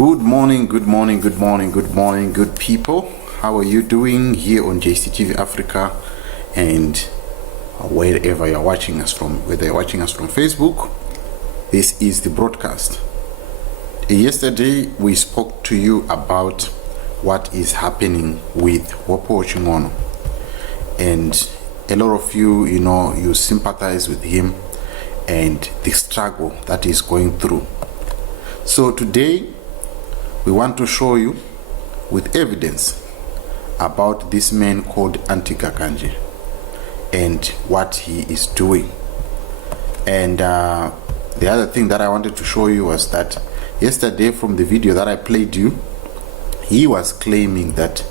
Good morning, good morning, good morning, good morning, good people. How are you doing here on JCTV Africa and wherever you're watching us from, whether you're watching us from Facebook? This is the broadcast. Yesterday we spoke to you about what is happening with Hopewell Chin'ono, and a lot of you, you sympathize with him and the struggle that he's going through. So today we want to show you with evidence about this man called Anti Gakanje and what he is doing. And the other thing that I wanted to show you was that yesterday, from the video that I played you, he was claiming that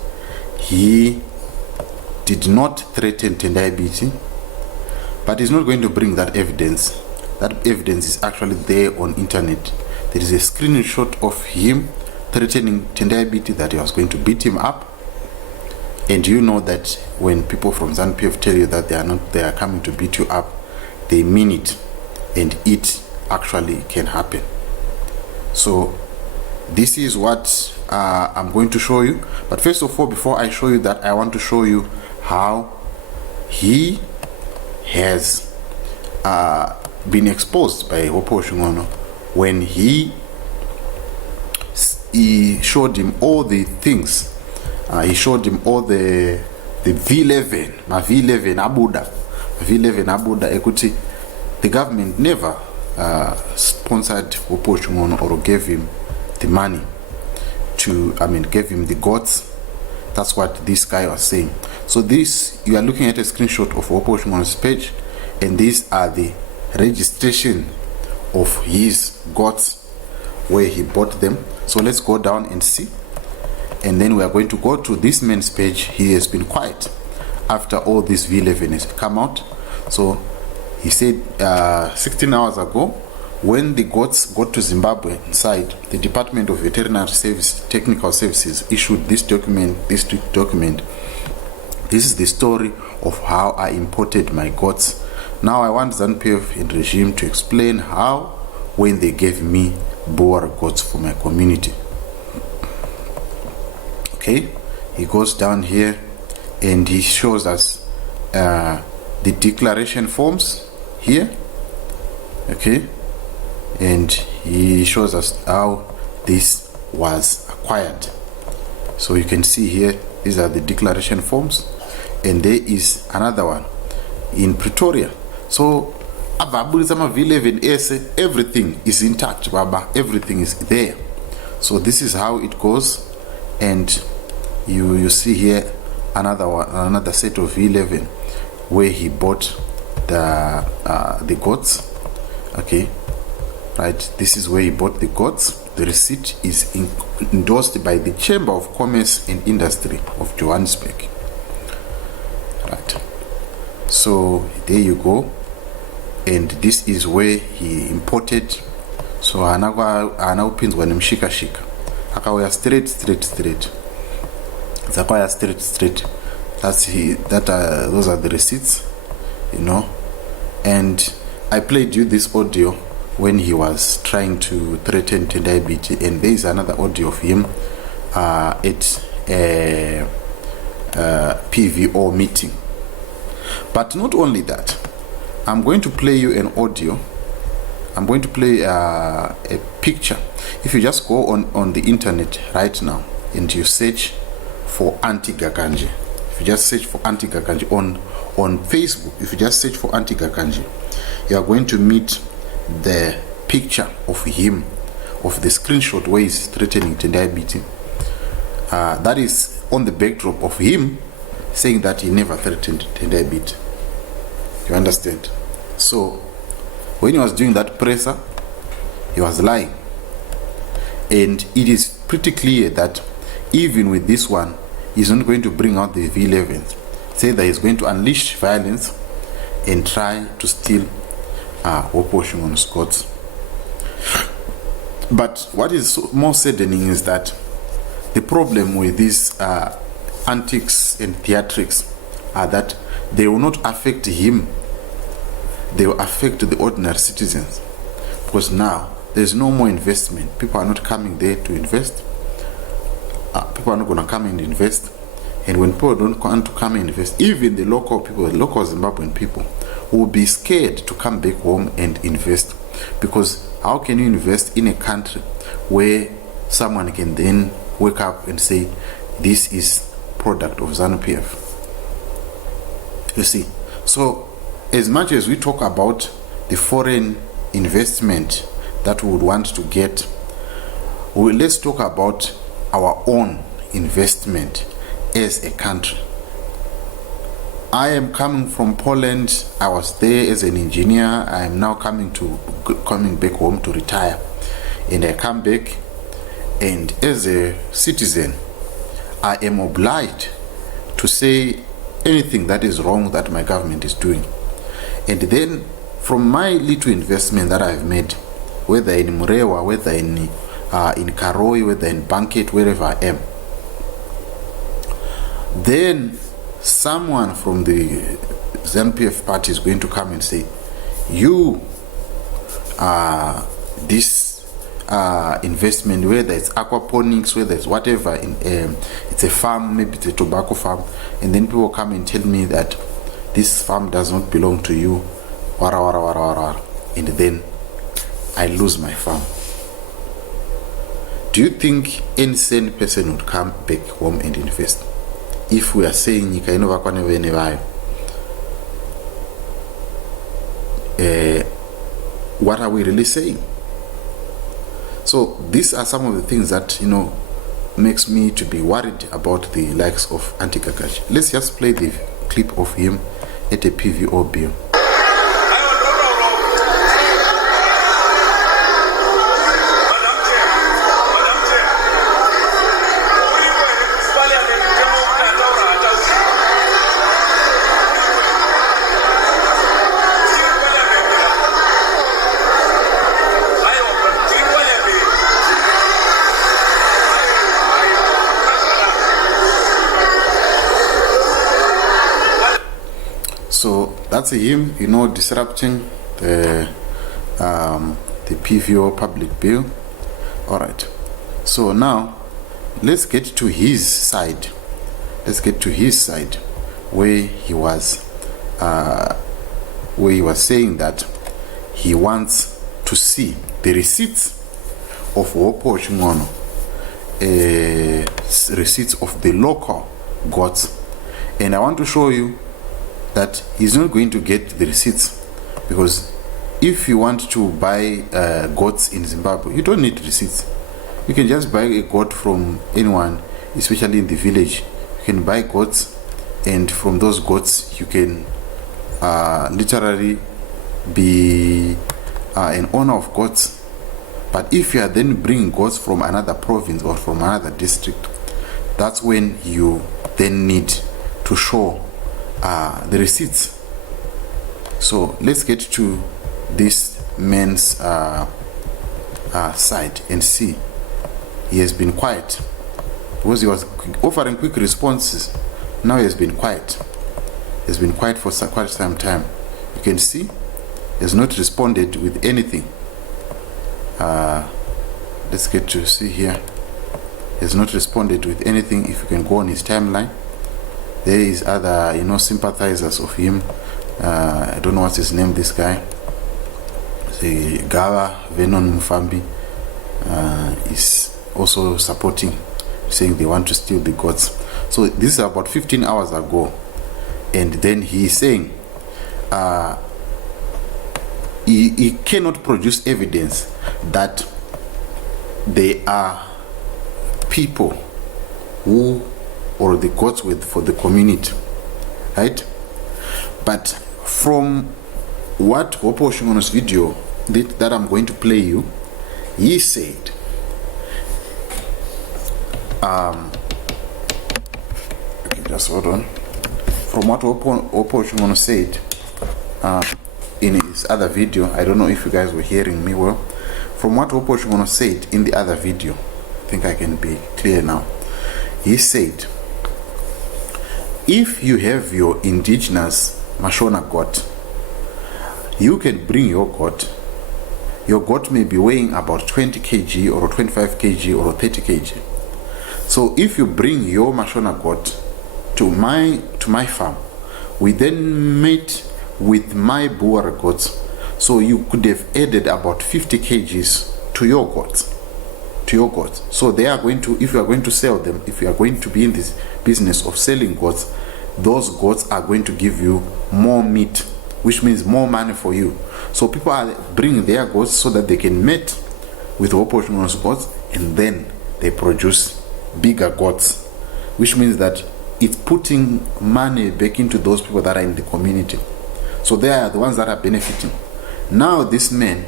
he did not threaten Tendai Biti, but he's not going to bring that evidence. That evidence is actually there on internet. There is a screenshot of him threatening Tendai Biti that he was going to beat him up. And you know that when people from ZANU-PF tell you that they are coming to beat you up, they mean it, and it actually can happen. So this is what I'm going to show you. But first of all, before I show you that, I want to show you how he has been exposed by Hopewell Chin'ono when he showed him all the things. He showed him all the V11 Abuda ekuti the government never sponsored Hopewell Chin'ono or gave him the money gave him the gods. That's what this guy was saying. So this, you are looking at a screenshot of Hopewell Chin'ono's page, and these are the registration of his gods where he bought them. So let's go down and see, and then we are going to go to this man's page. He has been quiet after all this V11 has come out. So he said 16 hours ago, when the goats got to Zimbabwe inside, the Department of Veterinary Technical Services issued this document. This is the story of how I imported my goats. Now I want ZANU-PF and regime to explain how, when they gave me Boer goats for my community. Okay, he goes down here and he shows us the declaration forms here. Okay, and he shows us how this was acquired. So you can see here, these are the declaration forms, and there is another one in Pretoria. So everything is intact, Baba. Everything is there. So this is how it goes, and you see here another set of V11 where he bought the goats. Okay, right. This is where he bought the goats. The receipt is endorsed by the Chamber of Commerce and Industry of Johannesburg. Right. So there you go. And this is where he imported. So anaupinzwa nemshikashika akauya straight. Zakauya straight. Those are the receipts, And I played you this audio when he was trying to threaten Tendai Biti, and there is another audio of him at a PVO meeting. But not only that, I'm going to play you an audio. I'm going to play a picture. If you just go on the internet right now and you search for Anti Gakanje, if you just search for Anti Gakanje on Facebook, if you just search for Anti Gakanje, you are going to meet the picture of him, of the screenshot where he's threatening Tendai Biti. That is on the backdrop of him saying that he never threatened Tendai Biti. You understand? So when he was doing that presser, he was lying, and it is pretty clear that even with this one, he's not going to bring out the V11, say that he's going to unleash violence and try to steal Hopewell Chin'ono's gods. But what is more saddening is that the problem with these antics and theatrics are that they will not affect him, they will affect the ordinary citizens, because now there's no more investment. People are not coming there to invest. People are not going to come and invest. And when people don't want to come and invest, even the local people, the local Zimbabwean people, will be scared to come back home and invest. Because how can you invest in a country where someone can then wake up and say, this is product of ZANU-PF? You see, so as much as we talk about the foreign investment that we would want to get, let's talk about our own investment as a country. I am coming from Poland. I was there as an engineer. I am now coming back home to retire, and I come back, and as a citizen I am obliged to say anything that is wrong that my government is doing. And then from my little investment that I've made, whether in Murewa, whether in Karoi, whether in Banket, wherever I am, then someone from the ZANU-PF party is going to come and say, you this investment, whether it's aquaponics, whether it's whatever, it's a farm, maybe it's a tobacco farm, and then people come and tell me that this farm does not belong to you, wara wara wara wara, and then I lose my farm. Do you think any sane person would come back home and invest if we are saying what are we really saying? So these are some of the things that makes me to be worried about the likes of Anti Gakanje. Let's just play the clip of him at a PVO bill. So that's him, disrupting the PVO public bill. All right. So now let's get to his side. Where he was saying that he wants to see the receipts of Hopewell Chin'ono, receipts of the local goats, and I want to show you that he's not going to get the receipts, because if you want to buy goats in Zimbabwe, you don't need receipts. You can just buy a goat from anyone, especially in the village. You can buy goats, and from those goats you can literally be an owner of goats. But if you are then bringing goats from another province or from another district, that's when you then need to show the receipts. So let's get to this man's side and see. He has been quiet because he was offering quick responses. Now he has been quiet. He has been quiet for quite some time. You can see he has not responded with anything. Let's get to see here. He has not responded with anything. If you can go on his timeline, there is other sympathizers of him. I don't know what's his name, this guy, the Gawa Venon Mufambi, is also supporting, saying they want to steal the gods. So this is about 15 hours ago, and then he is saying he cannot produce evidence that there are people who, or the gods for the community, right? But from what Hopewell Chin'ono's video that I'm going to play you, he said, okay, just hold on. From what Hopewell Chin'ono said in his other video, I don't know if you guys were hearing me well. From what Hopewell Chin'ono said in the other video, I think I can be clear now. He said, if you have your indigenous Mashona goat, you can bring your goat, your goat may be weighing about 20 kg or 25 kg or 30 kg. So if you bring your Mashona goat to my farm, we then mate with my Boer goats, so you could have added about 50 kgs to your goats. So they are going to, if you are going to sell them, if you are going to be in this business of selling goats, those goats are going to give you more meat, which means more money for you. So people are bringing their goats so that they can mate with Hopewell Chin'ono's goats, and then they produce bigger goats, which means that it's putting money back into those people that are in the community. So they are the ones that are benefiting. Now this man,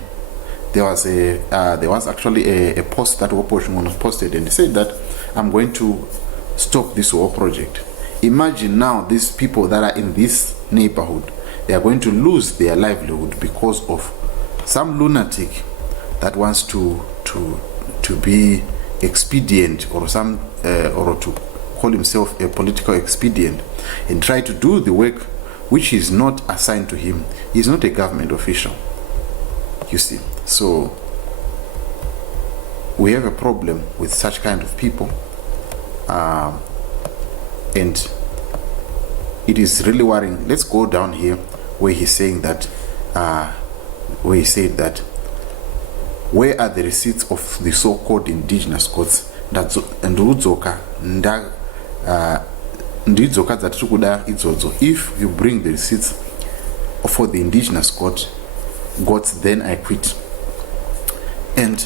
there was actually a post that Hopewell Chin'ono posted, and he said that I'm going to stop this whole project. Imagine now these people that are in this neighborhood, they are going to lose their livelihood because of some lunatic that wants to be expedient, or some or to call himself a political expedient and try to do the work which is not assigned to him. He's not a government official, you see. So we have a problem with such kind of people, and it is really worrying. Let's go down here where he's saying that where he said that, where are the receipts of the so-called indigenous goats and ndudzoka ndidzoka dzatiri kuda idzodzo. If you bring the receipts for the indigenous goats, then I quit. And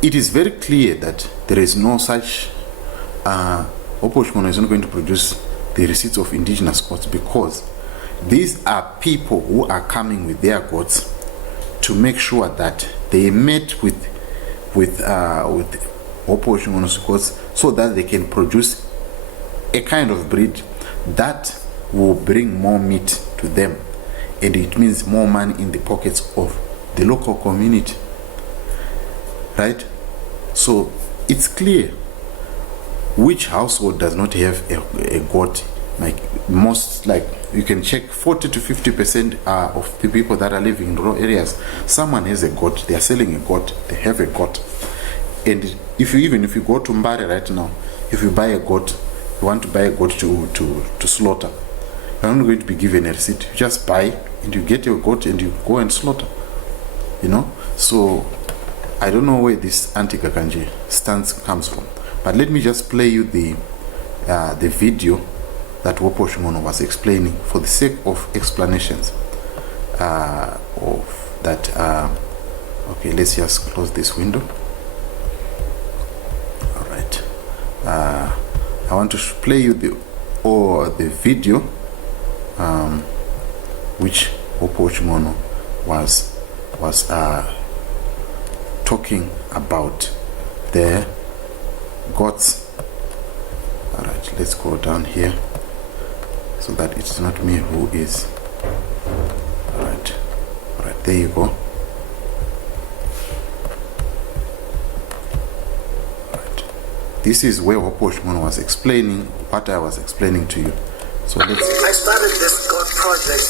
it is very clear that there is no such Hopewell Chin'ono is not going to produce the receipts of indigenous goats, because these are people who are coming with their goats to make sure that they mate with Hopewell Chin'ono's goats, so that they can produce a kind of breed that will bring more meat to them, and it means more money in the pockets of the local community, right? So it's clear which household does not have a goat. Like most, like you can check 40 to 50% of the people that are living in rural areas, someone has a goat, they are selling a goat, they have a goat. And if you go to Mbare right now, if you buy a goat, you want to buy a goat to slaughter, you're not going to be given a receipt. You just buy and you get your goat and you go and slaughter, you know. So I don't know where this Anti Gakanje stance comes from, but let me just play you the video that Hopewell Chin'ono was explaining, for the sake of explanations of that. Okay, let's just close this window. All right, I want to play you the video which Hopewell Chin'ono was talking about the gods. All right, let's go down here so that it's not me who is. All right, there you go. All right, this is where Hopewell Chin'ono was explaining what I was explaining to you. So let's. I started this God project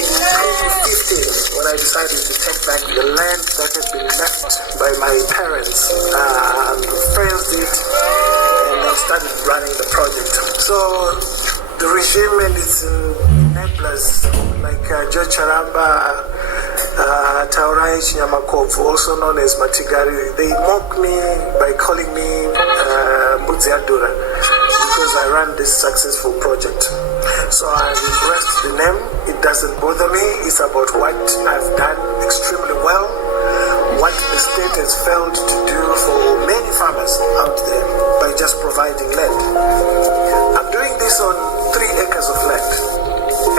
in 2015 when I decided to take back the land that had been left by my parents. Friends did, and I started running the project. So the regime and its enablers like George Charamba, Taurai Chinyamakovu, also known as Matigari, they mock me by calling me Mbudziadura, because I ran this successful project. So I've embraced the name. It doesn't bother me. It's about what I've done extremely well, what the state has failed to do for many farmers out there by just providing land. I'm doing this on 3 acres of land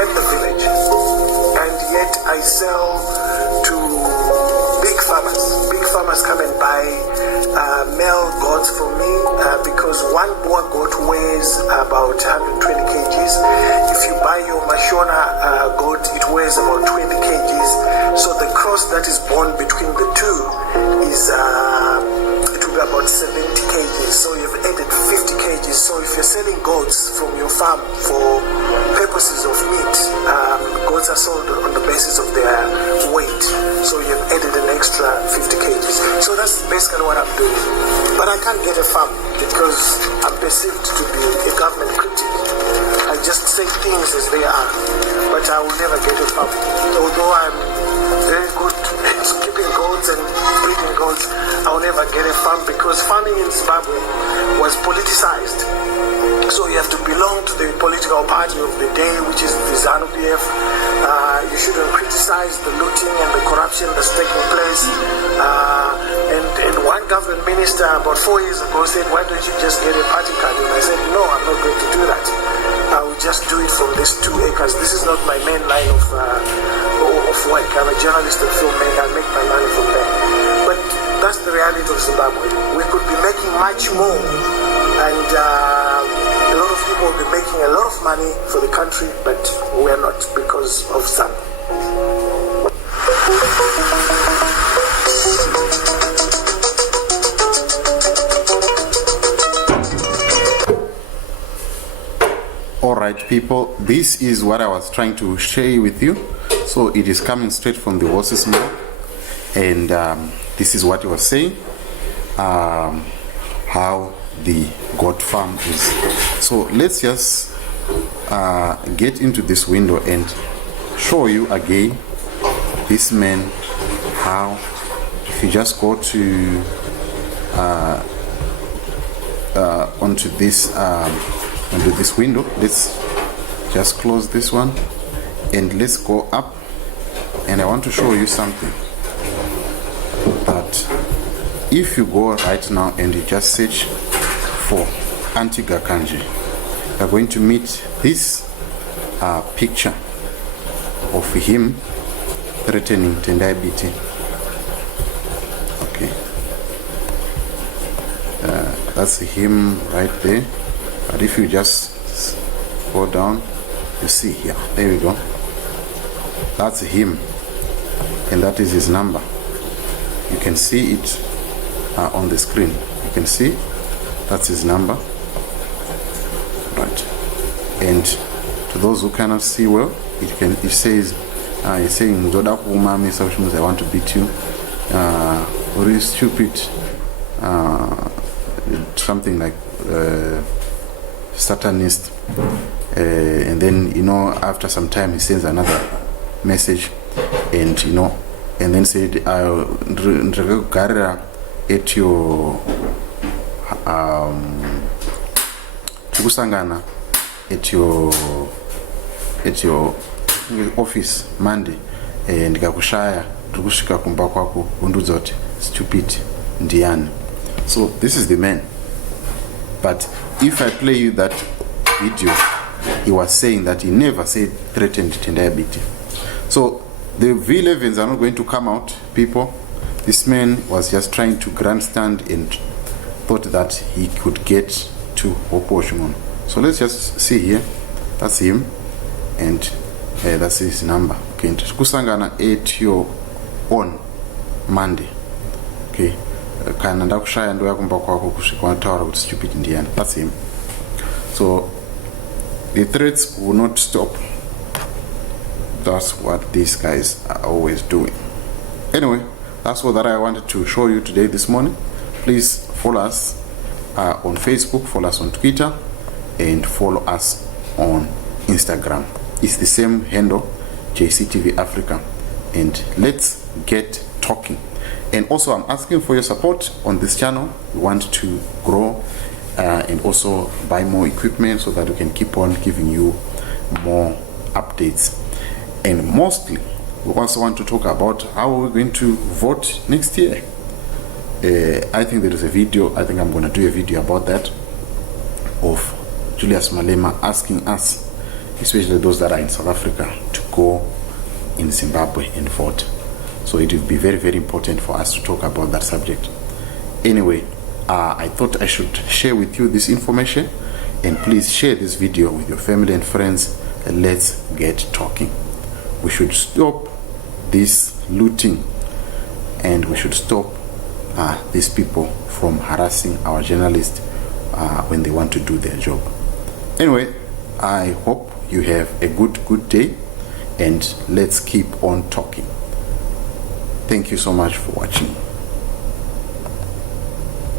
at the village, and yet I sell to big farmers. Big farmers come and buy male goats from me, because one Boer goat weighs about 120 kgs. If you buy your Mashona goat, it weighs about 20 kgs. So the cross that is born between the two is it will be about 70 kgs. So you've added 50 kgs. So if you're selling goats from your farm for purposes of meat, goats are sold on the basis of their weight. So you've added an extra 50 kgs. So that's basically what I'm doing. But I can't get a farm because I'm perceived to be a government critic. I just say things as they are, but I will never get a farm. Although I'm very good at keeping goats and breeding goats, I will never get a farm because farming in Zimbabwe was politicized. So you have to belong to the political party of the day, which is the ZANU-PF. You shouldn't criticize the looting and the corruption that's taking place. And one government minister about 4 years ago said, why don't you just get a party card? And I said, no, I'm not going to do that. I will just do it from these 2 acres. This is not my main line of work. I'm a journalist and filmmaker. I make my money from there. But that's the reality of Zimbabwe. We could be making much more. And a lot of people will be making a lot of money for the country, but we are not because of some. Alright people, this is what I was trying to share with you. So it is coming straight from the horse's mouth, and this is what he was saying, how the goat farm is. So let's just get into this window and show you again this man, how if you just go to onto this window, let's just close this one and let's go up, and I want to show you something, that if you go right now and you just search for Anti Gakanje, you're going to meet this picture of him threatening Tendai Biti. Okay, that's him right there. But if you just go down, you see here, there we go, that's him, and that is his number. You can see it on the screen. You can see that's his number, right? And to those who cannot see well, it says he's saying Zoda Umami, so which means I want to beat you, or you stupid, something like Satanist, and then after some time he sends another message, and and then said at your kusangana at your office Monday, ndikakushaya ndikusvika kumba kwako undudza kuti stupid ndiani. So this is the man. But if I play you that video, he was saying that he never said threatened Tendai Biti. So the V11s are not going to come out, people. This man was just trying to grandstand and thought that he could get to Hopewell Chin'ono. So let's just see here. That's him, and that's his number. Okay, kusangana at your own Monday. Okay, kana ndakushaya ndo yakumba kwako kusvika wataura kuti stupid ndiani. That's him. So the threats will not stop. That's what these guys are always doing. Anyway, that's all that I wanted to show you today, this morning. Please follow us on Facebook, follow us on Twitter, and follow us on Instagram. It's the same handle, JCTV Africa. And let's get talking. And also, I'm asking for your support on this channel. We want to grow and also buy more equipment so that we can keep on giving you more updates. And mostly, we also want to talk about how we're going to vote next year. I think there is a video, I think I'm going to do a video about that, of Julius Malema asking us, especially those that are in South Africa, to go in Zimbabwe and vote. So it will be very, very important for us to talk about that subject. Anyway, I thought I should share with you this information, and please share this video with your family and friends, and let's get talking. We should stop this looting, and we should stop these people from harassing our journalists when they want to do their job. Anyway, I hope you have a good day, and let's keep on talking. Thank you so much for watching.